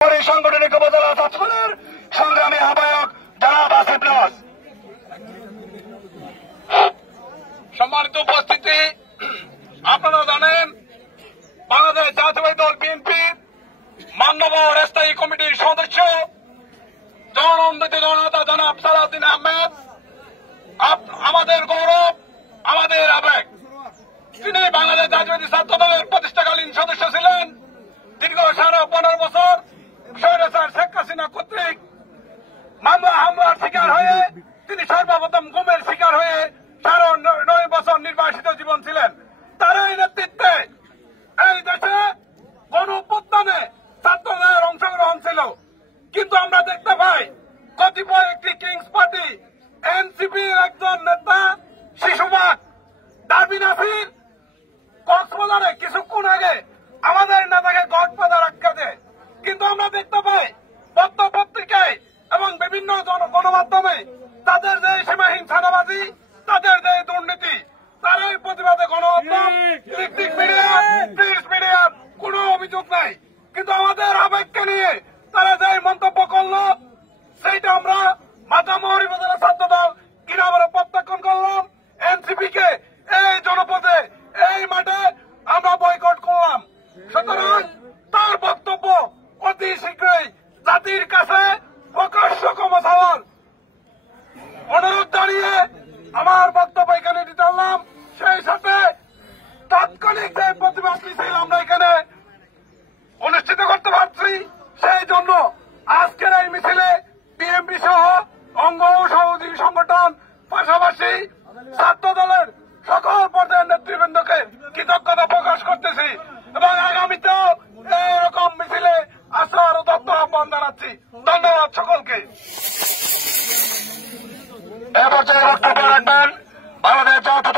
সাংগঠনিক উপজেলা ছাত্রদলের সংগ্রামী আহ্বায়ক জনাব আসিফ নওয়াজ। সম্মানিত উপস্থিতি, আপনারা জানেন বাংলাদেশ জাতীয় দল বিএনপির মান্যবর স্থায়ী কমিটির সদস্য জননন্দিত জননেতা জনাব সালাউদ্দিন আহমেদ আমাদের গৌরব, আমাদের আবেগ। তিনি বাংলাদেশ জাতীয় ছাত্র দলের প্রতিষ্ঠাকালীন সদস্য ছিলেন। দীর্ঘ 15.5 বছর স্বৈরাচার শেখ হাসিনা কর্তৃক হামলার শিকার হয়ে তিনি সর্বপ্রথম গুমের শিকার হয়ে 9.5 বছর নির্বাসিত জীবন ছিলেন। তারই নেতৃত্বে এই দেশে গণ অভ্যুত্থানে ছাত্রদের অংশগ্রহণ ছিল। কিন্তু আমরা দেখতে পাই কতিপয় একটি কিংস পার্টি এনসিপির একজন নেতা শিশুবাগ ডারবিন নাসির কক্সবাজারে কিছুক্ষণ আগে আমাদের নেতাকে গডফাদার আখ্যা দেয়। কিন্তু আমরা দেখতে পাই পত্রিকায় এবং বিভিন্ন গণমাধ্যমে তাদের যে সীমাহীন ছানাবাজি, তাদের যে দুর্নীতি, তার এই প্রতিবাদে গণমাধ্যম, ইলেকট্রিক মিডিয়া, প্রিন্ট মিডিয়ার কোনো অভিযোগ নাই। কিন্তু আমাদের আবেগকে নিয়ে তারা যে মন্তব্য করলো সেইটা আমরা মাতামহরি উপজেলা ছাত্র দল কিনা আমরা প্রত্যাখ্যান করলাম। এনসিপি কে এই জনপদে এই মাঠে আমরা বয়কট করলাম। সুতরাং তার বক্তব্য অতি শীঘ্রই জাতির কাছে প্রকাশ্য ক্ষমা চাওয়ার অনুরোধ জানিয়ে আমার বক্তব্য এখানে দিতে পারলাম। সেই সাথে তাৎক্ষণিক যে প্রতিবাদ মিছিল আমরা এখানে অনুষ্ঠিত করতে পারছি, সেই জন্য আজকের এই মিছিলে বিএনপি সহ অঙ্গ ও সহযোগী সংগঠন, পাশাপাশি ছাত্র দলের সকল পর্যায়ের নেতৃবৃন্দকে কৃতজ্ঞতা প্রকাশ করতেছি এবং আগামীতেও এরকম মিছিলে আসার দপ্তর আহ্বান জানাচ্ছি। ধন্যবাদ সকলকে। এ পর্যায়ে বক্তব্য রাখবেন বাংলাদেশ জাতীয়